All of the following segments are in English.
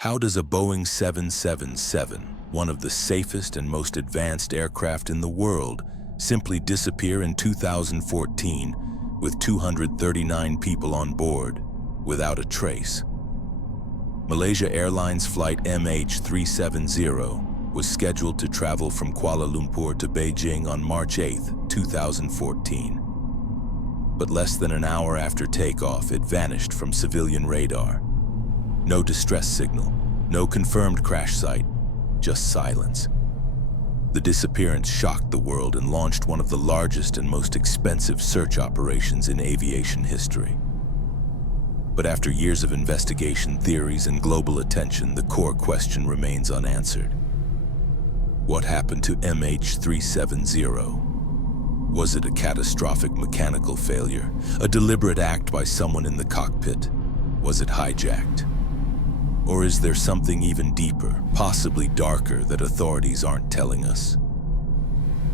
How does a Boeing 777, one of the safest and most advanced aircraft in the world, simply disappear in 2014 with 239 people on board without a trace? Malaysia Airlines Flight MH370 was scheduled to travel from Kuala Lumpur to Beijing on March 8, 2014. But less than an hour after takeoff, it vanished from civilian radar. No distress signal, no confirmed crash site, just silence. The disappearance shocked the world and launched one of the largest and most expensive search operations in aviation history. But after years of investigation, theories, and global attention, the core question remains unanswered. What happened to MH370? Was it a catastrophic mechanical failure, a deliberate act by someone in the cockpit? Was it hijacked? Or is there something even deeper, possibly darker, that authorities aren't telling us?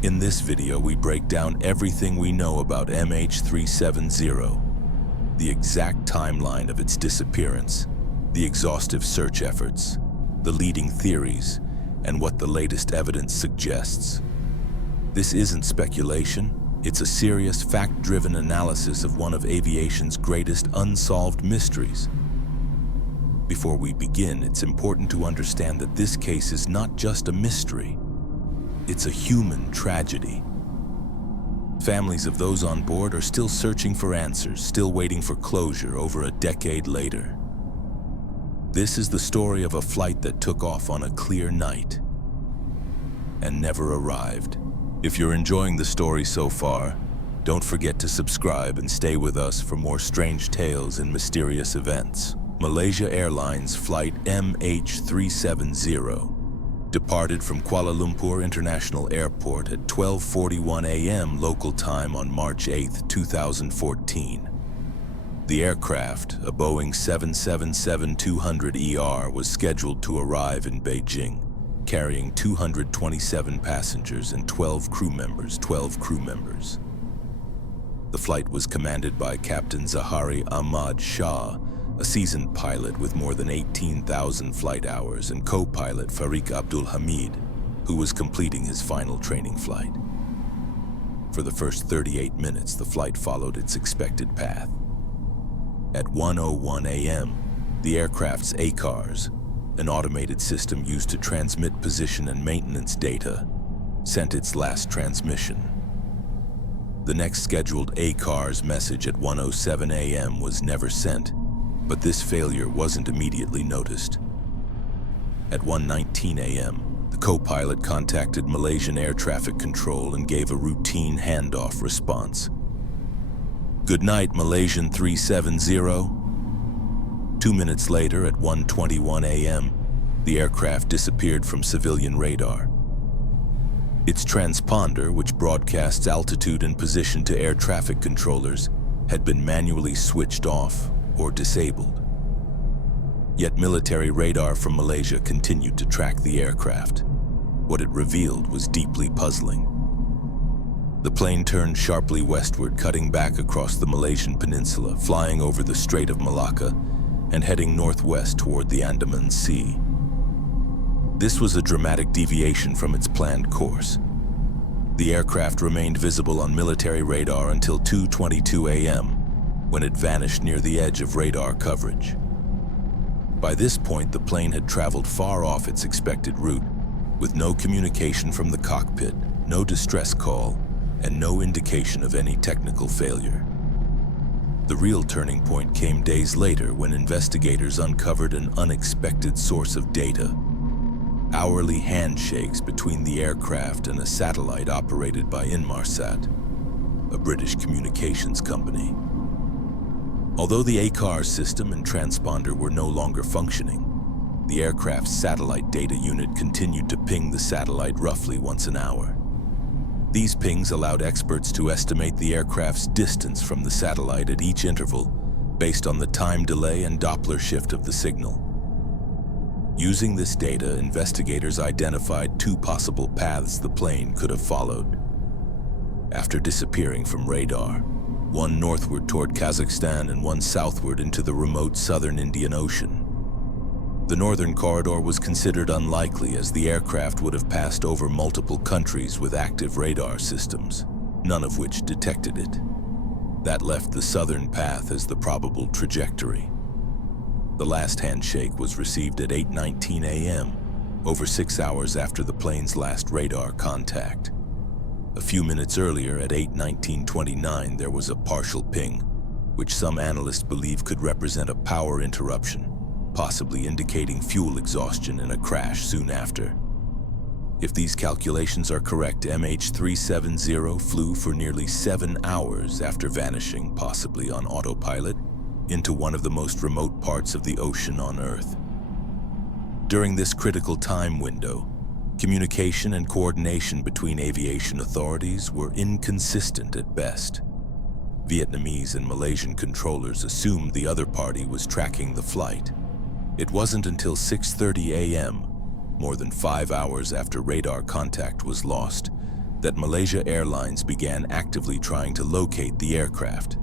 In this video, we break down everything we know about MH370, the exact timeline of its disappearance, the exhaustive search efforts, the leading theories, and what the latest evidence suggests. This isn't speculation, it's a serious, fact-driven analysis of one of aviation's greatest unsolved mysteries. Before we begin, it's important to understand that this case is not just a mystery, it's a human tragedy. Families of those on board are still searching for answers, still waiting for closure over a decade later. This is the story of a flight that took off on a clear night and never arrived. If you're enjoying the story so far, don't forget to subscribe and stay with us for more strange tales and mysterious events. Malaysia Airlines Flight MH370 departed from Kuala Lumpur International Airport at 12:41 a.m. local time on March 8, 2014. The aircraft, a Boeing 777-200ER, was scheduled to arrive in Beijing, carrying 227 passengers and 12 crew members. The flight was commanded by Captain Zahari Ahmad Shah, a seasoned pilot with more than 18,000 flight hours, and co-pilot Farik Abdul Hamid, who was completing his final training flight. For the first 38 minutes, the flight followed its expected path. At 1:01 a.m., the aircraft's ACARS, an automated system used to transmit position and maintenance data, sent its last transmission. The next scheduled ACARS message at 1:07 a.m. was never sent, but this failure wasn't immediately noticed. At 1:19 a.m., the co-pilot contacted Malaysian Air Traffic Control and gave a routine handoff response. "Good night, Malaysian 370. 2 minutes later, at 1:21 a.m., the aircraft disappeared from civilian radar. Its transponder, which broadcasts altitude and position to air traffic controllers, had been manually switched off or disabled. Yet military radar from Malaysia continued to track the aircraft. What it revealed was deeply puzzling. The plane turned sharply westward, cutting back across the Malaysian peninsula, flying over the Strait of Malacca, and heading northwest toward the Andaman Sea. This was a dramatic deviation from its planned course. The aircraft remained visible on military radar until 2:22 a.m., when it vanished near the edge of radar coverage. By this point, the plane had traveled far off its expected route, with no communication from the cockpit, no distress call, and no indication of any technical failure. The real turning point came days later when investigators uncovered an unexpected source of data: hourly handshakes between the aircraft and a satellite operated by Inmarsat, a British communications company. Although the ACARS system and transponder were no longer functioning, the aircraft's satellite data unit continued to ping the satellite roughly once an hour. These pings allowed experts to estimate the aircraft's distance from the satellite at each interval based on the time delay and Doppler shift of the signal. Using this data, investigators identified two possible paths the plane could have followed. After disappearing from radar, one northward toward Kazakhstan and one southward into the remote southern Indian Ocean. The northern corridor was considered unlikely as the aircraft would have passed over multiple countries with active radar systems, none of which detected it. That left the southern path as the probable trajectory. The last handshake was received at 8:19 a.m., over 6 hours after the plane's last radar contact. A few minutes earlier, at 8:19:29, there was a partial ping, which some analysts believe could represent a power interruption, possibly indicating fuel exhaustion in a crash soon after. If these calculations are correct, MH370 flew for nearly 7 hours after vanishing, possibly on autopilot, into one of the most remote parts of the ocean on Earth. During this critical time window, communication and coordination between aviation authorities were inconsistent at best. Vietnamese and Malaysian controllers assumed the other party was tracking the flight. It wasn't until 6:30 a.m., more than 5 hours after radar contact was lost, that Malaysia Airlines began actively trying to locate the aircraft.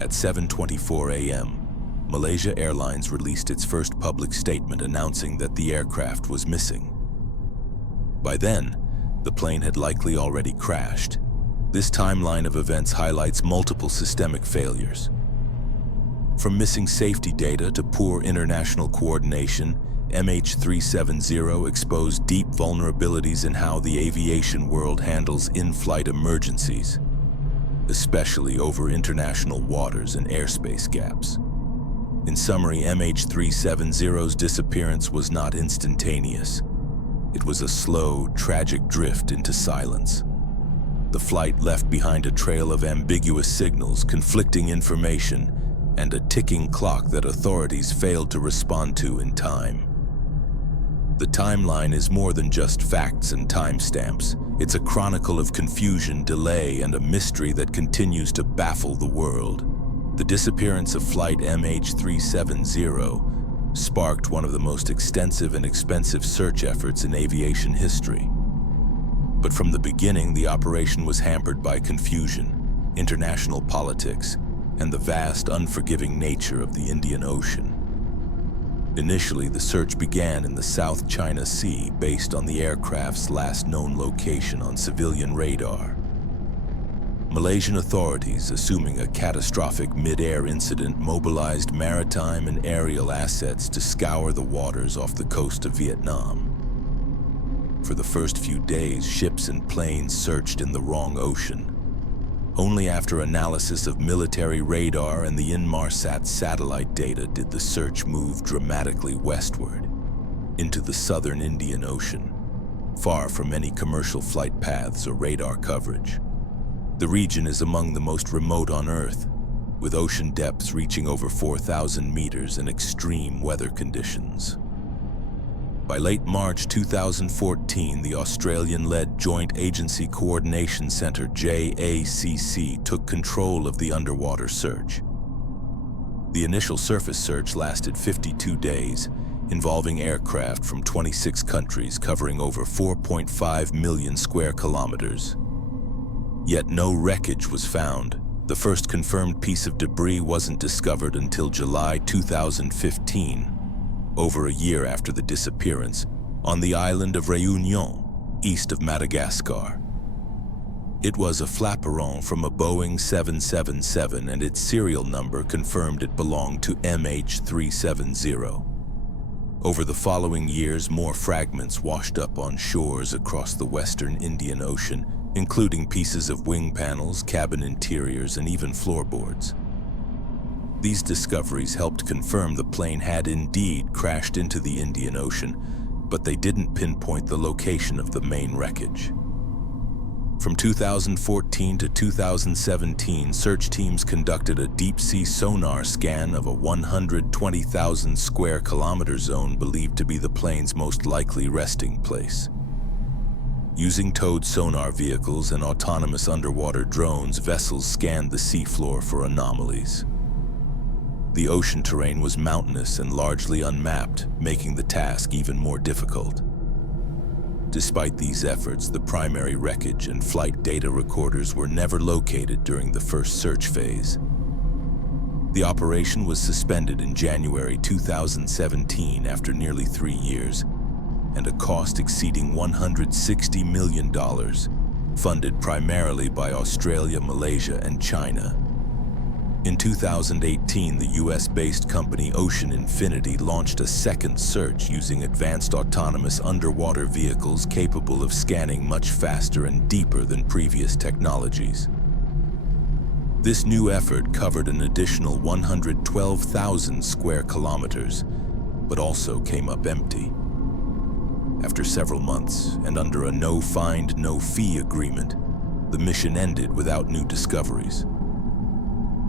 At 7:24 a.m., Malaysia Airlines released its first public statement announcing that the aircraft was missing. By then, the plane had likely already crashed. This timeline of events highlights multiple systemic failures. From missing safety data to poor international coordination, MH370 exposed deep vulnerabilities in how the aviation world handles in-flight emergencies, especially over international waters and airspace gaps. In summary, MH370's disappearance was not instantaneous. It was a slow, tragic drift into silence. The flight left behind a trail of ambiguous signals, conflicting information, and a ticking clock that authorities failed to respond to in time. The timeline is more than just facts and timestamps. It's a chronicle of confusion, delay, and a mystery that continues to baffle the world. The disappearance of flight MH370 sparked one of the most extensive and expensive search efforts in aviation history. But from the beginning, the operation was hampered by confusion, international politics, and the vast, unforgiving nature of the Indian Ocean. Initially, the search began in the South China Sea based on the aircraft's last known location on civilian radar. Malaysian authorities, assuming a catastrophic mid-air incident, mobilized maritime and aerial assets to scour the waters off the coast of Vietnam. For the first few days, ships and planes searched in the wrong ocean. Only after analysis of military radar and the Inmarsat satellite data did the search move dramatically westward, into the southern Indian Ocean, far from any commercial flight paths or radar coverage. The region is among the most remote on Earth, with ocean depths reaching over 4,000 meters in extreme weather conditions. By late March 2014, the Australian-led Joint Agency Coordination Centre JACC took control of the underwater search. The initial surface search lasted 52 days, involving aircraft from 26 countries covering over 4.5 million square kilometers. Yet no wreckage was found. The first confirmed piece of debris wasn't discovered until July 2015, over a year after the disappearance, on the island of Réunion, east of Madagascar. It was a flaperon from a Boeing 777, and its serial number confirmed it belonged to MH370. Over the following years, more fragments washed up on shores across the western Indian Ocean, including pieces of wing panels, cabin interiors, and even floorboards. These discoveries helped confirm the plane had indeed crashed into the Indian Ocean, but they didn't pinpoint the location of the main wreckage. From 2014 to 2017, search teams conducted a deep-sea sonar scan of a 120,000 square kilometer zone believed to be the plane's most likely resting place. Using towed sonar vehicles and autonomous underwater drones, vessels scanned the seafloor for anomalies. The ocean terrain was mountainous and largely unmapped, making the task even more difficult. Despite these efforts, the primary wreckage and flight data recorders were never located during the first search phase. The operation was suspended in January 2017 after nearly 3 years, and a cost exceeding $160 million, funded primarily by Australia, Malaysia, and China. In 2018, the US-based company Ocean Infinity launched a second search using advanced autonomous underwater vehicles capable of scanning much faster and deeper than previous technologies. This new effort covered an additional 112,000 square kilometers, but also came up empty. After several months, and under a no-find, no-fee agreement, the mission ended without new discoveries.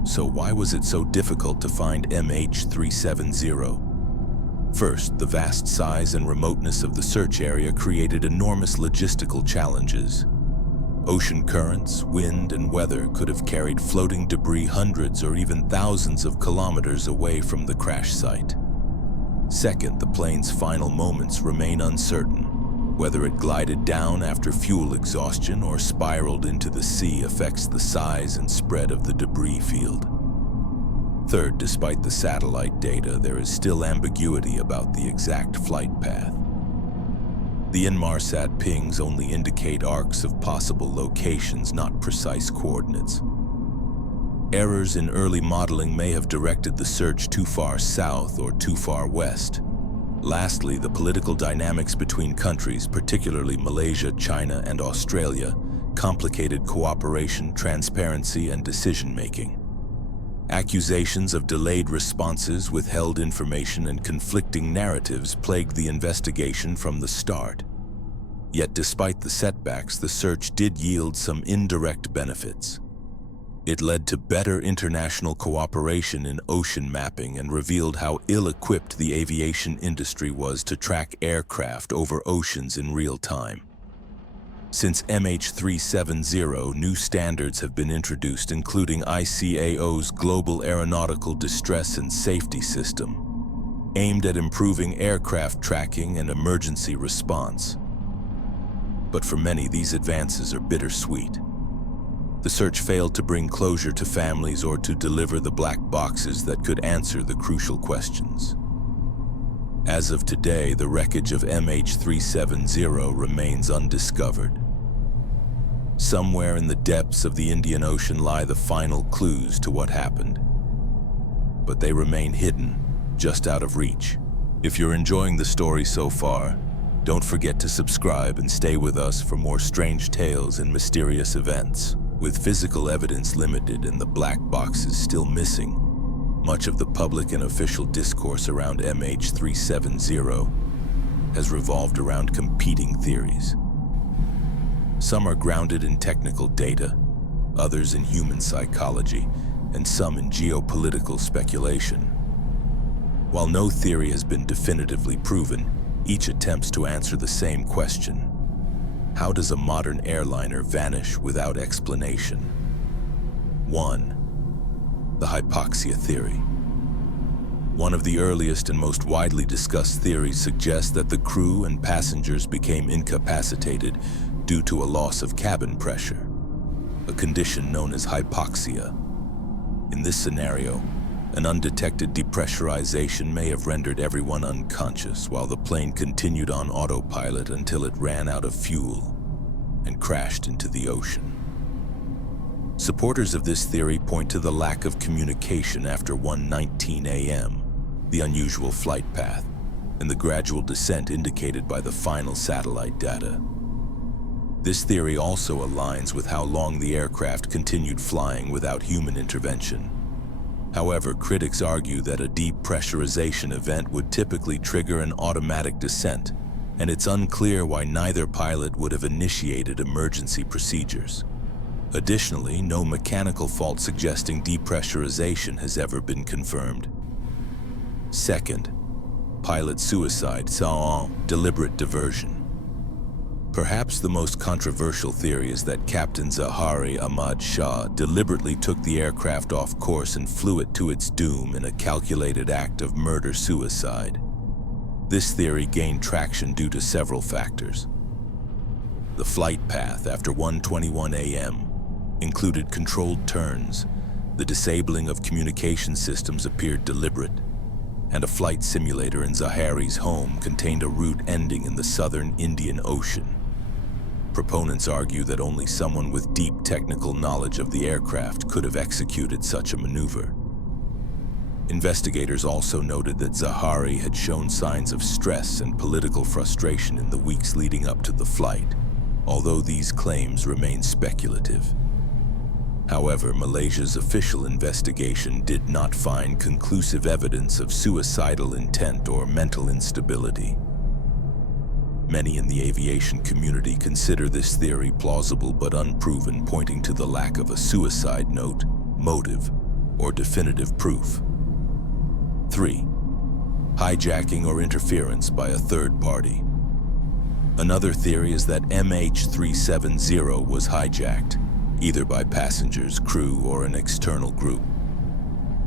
So why was it so difficult to find MH370? First, the vast size and remoteness of the search area created enormous logistical challenges. Ocean currents, wind, and weather could have carried floating debris hundreds or even thousands of kilometers away from the crash site. Second, the plane's final moments remain uncertain. Whether it glided down after fuel exhaustion or spiraled into the sea affects the size and spread of the debris field. Third, despite the satellite data, there is still ambiguity about the exact flight path. The Inmarsat pings only indicate arcs of possible locations, not precise coordinates. Errors in early modeling may have directed the search too far south or too far west. Lastly, the political dynamics between countries, particularly Malaysia, China, and Australia, complicated cooperation, transparency, and decision-making. Accusations of delayed responses, withheld information, and conflicting narratives plagued the investigation from the start. Yet despite the setbacks, the search did yield some indirect benefits. It led to better international cooperation in ocean mapping and revealed how ill-equipped the aviation industry was to track aircraft over oceans in real time. Since MH370, new standards have been introduced, including ICAO's Global Aeronautical Distress and Safety System, aimed at improving aircraft tracking and emergency response. But for many, these advances are bittersweet. The search failed to bring closure to families or to deliver the black boxes that could answer the crucial questions. As of today, the wreckage of MH370 remains undiscovered. Somewhere in the depths of the Indian Ocean lie the final clues to what happened. But they remain hidden, just out of reach. If you're enjoying the story so far, don't forget to subscribe and stay with us for more strange tales and mysterious events. With physical evidence limited and the black boxes still missing, much of the public and official discourse around MH370 has revolved around competing theories. Some are grounded in technical data, others in human psychology, and some in geopolitical speculation. While no theory has been definitively proven, each attempts to answer the same question. How does a modern airliner vanish without explanation? 1. The hypoxia theory. One of the earliest and most widely discussed theories suggests that the crew and passengers became incapacitated due to a loss of cabin pressure, a condition known as hypoxia. In this scenario, an undetected depressurization may have rendered everyone unconscious while the plane continued on autopilot until it ran out of fuel and crashed into the ocean. Supporters of this theory point to the lack of communication after 1:19 a.m., the unusual flight path, and the gradual descent indicated by the final satellite data. This theory also aligns with how long the aircraft continued flying without human intervention. However, critics argue that a depressurization event would typically trigger an automatic descent, and it's unclear why neither pilot would have initiated emergency procedures. Additionally, no mechanical fault suggesting depressurization has ever been confirmed. Second, pilot suicide, deliberate diversion. Perhaps the most controversial theory is that Captain Zahari Ahmad Shah deliberately took the aircraft off course and flew it to its doom in a calculated act of murder-suicide. This theory gained traction due to several factors. The flight path after 1:21 a.m. included controlled turns, The disabling of communication systems appeared deliberate, and a flight simulator in Zahari's home contained a route ending in the southern Indian Ocean. Proponents argue that only someone with deep technical knowledge of the aircraft could have executed such a maneuver. Investigators also noted that Zahari had shown signs of stress and political frustration in the weeks leading up to the flight, although these claims remain speculative. However, Malaysia's official investigation did not find conclusive evidence of suicidal intent or mental instability. Many in the aviation community consider this theory plausible but unproven, pointing to the lack of a suicide note, motive, or definitive proof. 3. Hijacking or interference by a third party. Another theory is that MH370 was hijacked, either by passengers, crew, or an external group.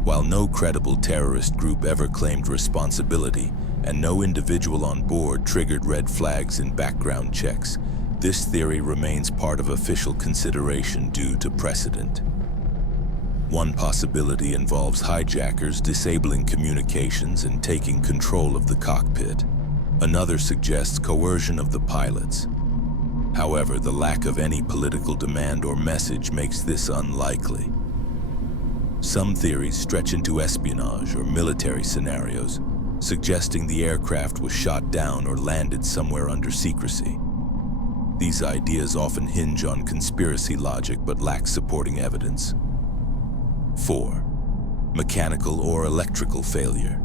While no credible terrorist group ever claimed responsibility, and no individual on board triggered red flags in background checks, this theory remains part of official consideration due to precedent. One possibility involves hijackers disabling communications and taking control of the cockpit. Another suggests coercion of the pilots. However, the lack of any political demand or message makes this unlikely. Some theories stretch into espionage or military scenarios, suggesting the aircraft was shot down or landed somewhere under secrecy. These ideas often hinge on conspiracy logic but lack supporting evidence. 4. Mechanical or electrical failure.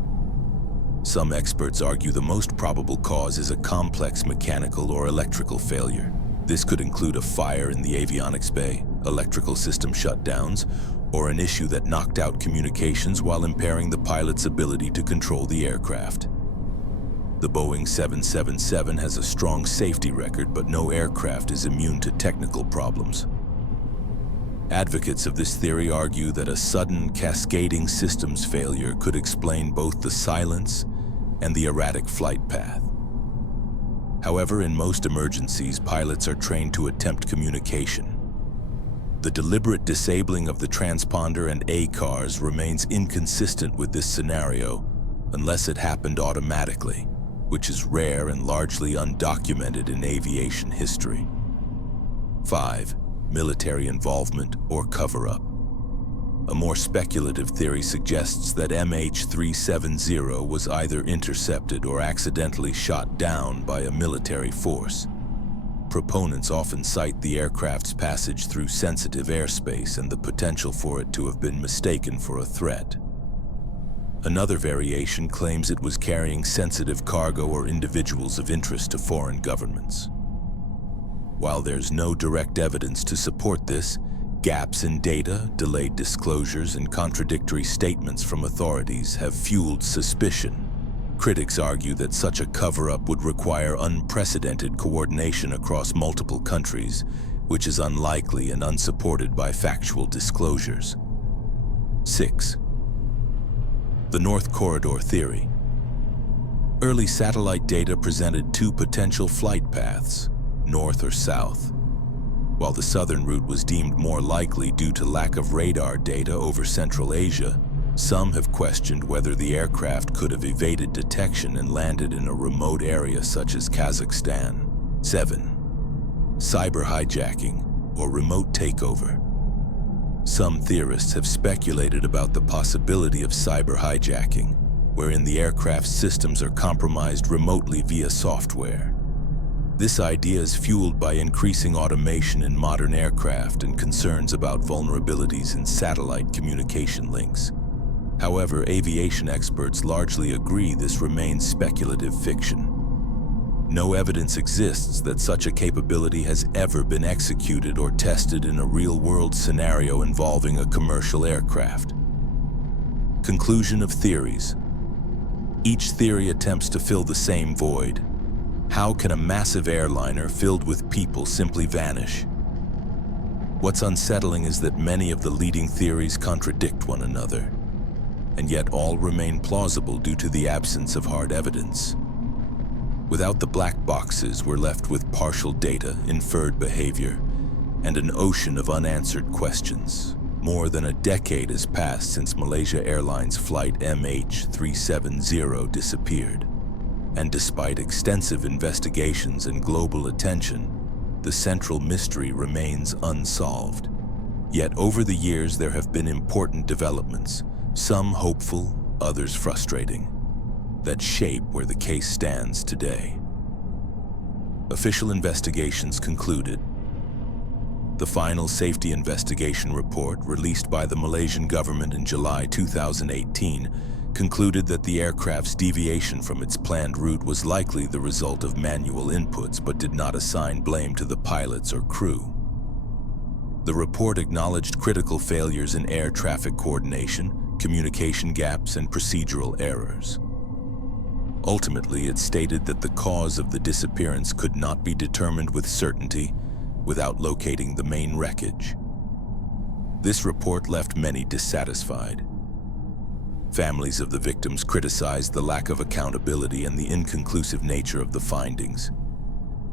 Some experts argue the most probable cause is a complex mechanical or electrical failure. This could include a fire in the avionics bay, electrical system shutdowns, or an issue that knocked out communications while impairing the pilot's ability to control the aircraft. The Boeing 777 has a strong safety record, but no aircraft is immune to technical problems. Advocates of this theory argue that a sudden, cascading systems failure could explain both the silence and the erratic flight path. However, in most emergencies, pilots are trained to attempt communication. The deliberate disabling of the transponder and ACARS remains inconsistent with this scenario unless it happened automatically, which is rare and largely undocumented in aviation history. 5. Military involvement or cover-up. A more speculative theory suggests that MH370 was either intercepted or accidentally shot down by a military force. Proponents often cite the aircraft's passage through sensitive airspace and the potential for it to have been mistaken for a threat. Another variation claims it was carrying sensitive cargo or individuals of interest to foreign governments. While there's no direct evidence to support this, gaps in data, delayed disclosures, and contradictory statements from authorities have fueled suspicion. Critics argue that such a cover-up would require unprecedented coordination across multiple countries, which is unlikely and unsupported by factual disclosures. 6. The North Corridor Theory. Early satellite data presented two potential flight paths, north or south. While the southern route was deemed more likely due to lack of radar data over Central Asia, some have questioned whether the aircraft could have evaded detection and landed in a remote area such as Kazakhstan. 7. Cyber hijacking or remote takeover. Some theorists have speculated about the possibility of cyber hijacking, wherein the aircraft's systems are compromised remotely via software. This idea is fueled by increasing automation in modern aircraft and concerns about vulnerabilities in satellite communication links. However, aviation experts largely agree this remains speculative fiction. No evidence exists that such a capability has ever been executed or tested in a real-world scenario involving a commercial aircraft. Conclusion of theories. Each theory attempts to fill the same void. How can a massive airliner filled with people simply vanish? What's unsettling is that many of the leading theories contradict one another, and yet all remain plausible due to the absence of hard evidence. Without the black boxes, we're left with partial data, inferred behavior, and an ocean of unanswered questions. More than a decade has passed since Malaysia Airlines Flight MH370 disappeared. And despite extensive investigations and global attention, the central mystery remains unsolved. Yet over the years there have been important developments, some hopeful, others frustrating, that shape where the case stands today. Official investigations concluded. The final safety investigation report, released by the Malaysian government in July 2018, concluded that the aircraft's deviation from its planned route was likely the result of manual inputs, but did not assign blame to the pilots or crew. The report acknowledged critical failures in air traffic coordination, communication gaps, and procedural errors. Ultimately, it stated that the cause of the disappearance could not be determined with certainty without locating the main wreckage. This report left many dissatisfied. Families of the victims criticized the lack of accountability and the inconclusive nature of the findings.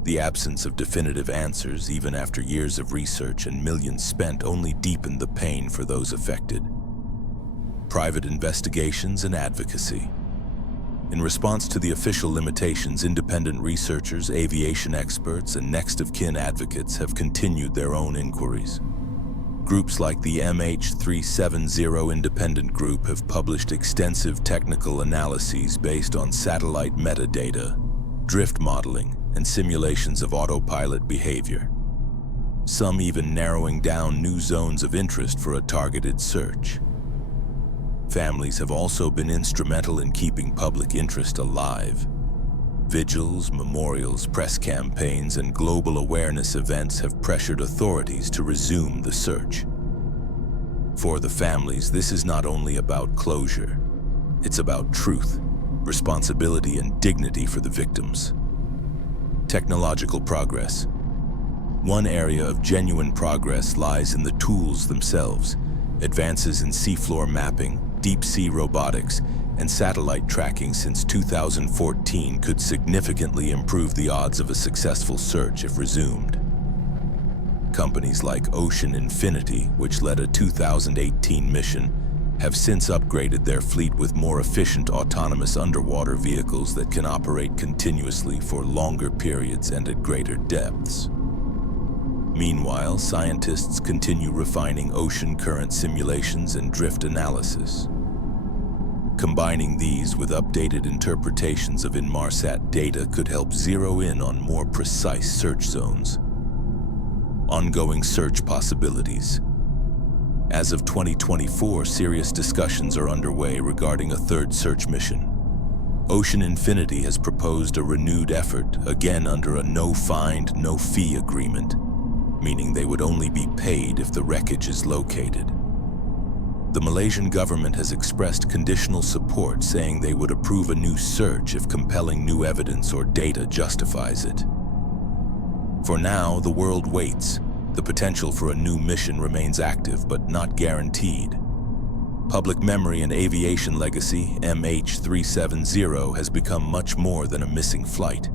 The absence of definitive answers, even after years of research and millions spent, only deepened the pain for those affected. Private investigations and advocacy. In response to the official limitations, independent researchers, aviation experts, and next-of-kin advocates have continued their own inquiries. Groups like the MH370 Independent Group have published extensive technical analyses based on satellite metadata, drift modeling, and simulations of autopilot behavior. Some even narrowing down new zones of interest for a targeted search. Families have also been instrumental in keeping public interest alive. Vigils, memorials, press campaigns, and global awareness events have pressured authorities to resume the search. For the families, this is not only about closure. It's about truth, responsibility, and dignity for the victims. Technological progress. One area of genuine progress lies in the tools themselves. Advances in seafloor mapping, deep-sea robotics, and satellite tracking since 2014 could significantly improve the odds of a successful search if resumed. Companies like Ocean Infinity, which led a 2018 mission, have since upgraded their fleet with more efficient autonomous underwater vehicles that can operate continuously for longer periods and at greater depths. Meanwhile, scientists continue refining ocean current simulations and drift analysis. Combining these with updated interpretations of Inmarsat data could help zero in on more precise search zones. Ongoing search possibilities. As of 2024, serious discussions are underway regarding a third search mission. Ocean Infinity has proposed a renewed effort, again under a no-find, no-fee agreement, meaning they would only be paid if the wreckage is located. The Malaysian government has expressed conditional support, saying they would approve a new search if compelling new evidence or data justifies it. For now, the world waits. The potential for a new mission remains active, but not guaranteed. Public memory and aviation legacy, MH370, has become much more than a missing flight.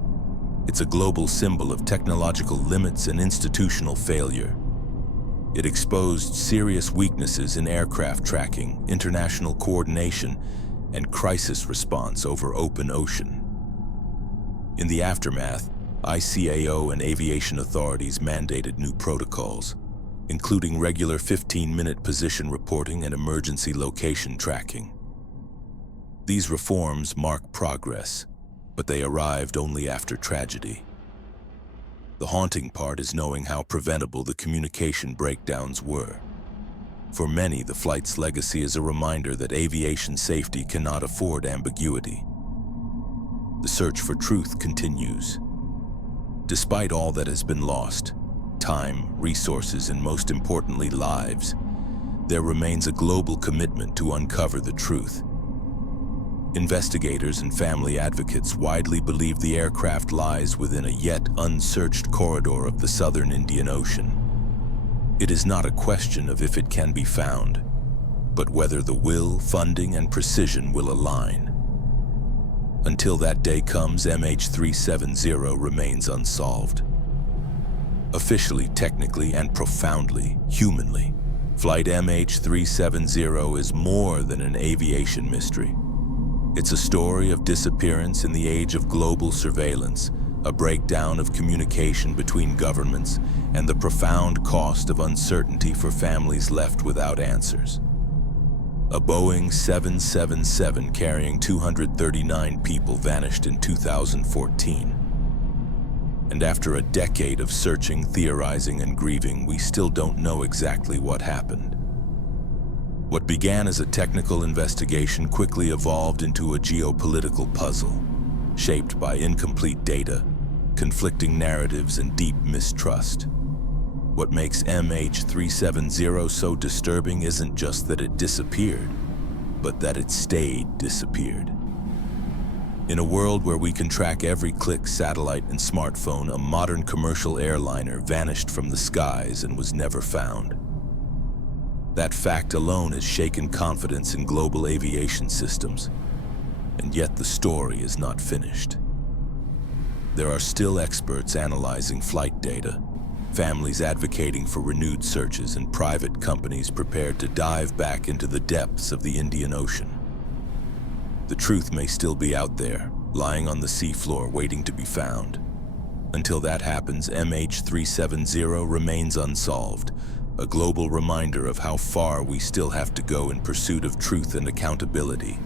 It's a global symbol of technological limits and institutional failure. It exposed serious weaknesses in aircraft tracking, international coordination, and crisis response over open ocean. In the aftermath, ICAO and aviation authorities mandated new protocols, including regular 15-minute position reporting and emergency location tracking. These reforms mark progress, but they arrived only after tragedy. The haunting part is knowing how preventable the communication breakdowns were. For many, the flight's legacy is a reminder that aviation safety cannot afford ambiguity. The search for truth continues. Despite all that has been lost, time, resources, and most importantly, lives, there remains a global commitment to uncover the truth. Investigators and family advocates widely believe the aircraft lies within a yet unsearched corridor of the southern Indian Ocean. It is not a question of if it can be found, but whether the will, funding, and precision will align. Until that day comes, MH370 remains unsolved. Officially, technically, and profoundly, humanly, Flight MH370 is more than an aviation mystery. It's a story of disappearance in the age of global surveillance, a breakdown of communication between governments, and the profound cost of uncertainty for families left without answers. A Boeing 777 carrying 239 people vanished in 2014. And after a decade of searching, theorizing, and grieving, we still don't know exactly what happened. What began as a technical investigation quickly evolved into a geopolitical puzzle, shaped by incomplete data, conflicting narratives, and deep mistrust. What makes MH370 so disturbing isn't just that it disappeared, but that it stayed disappeared. In a world where we can track every click, satellite, and smartphone, a modern commercial airliner vanished from the skies and was never found. That fact alone has shaken confidence in global aviation systems, and yet the story is not finished. There are still experts analyzing flight data, families advocating for renewed searches, and private companies prepared to dive back into the depths of the Indian Ocean. The truth may still be out there, lying on the seafloor waiting to be found. Until that happens, MH370 remains unsolved, a global reminder of how far we still have to go in pursuit of truth and accountability.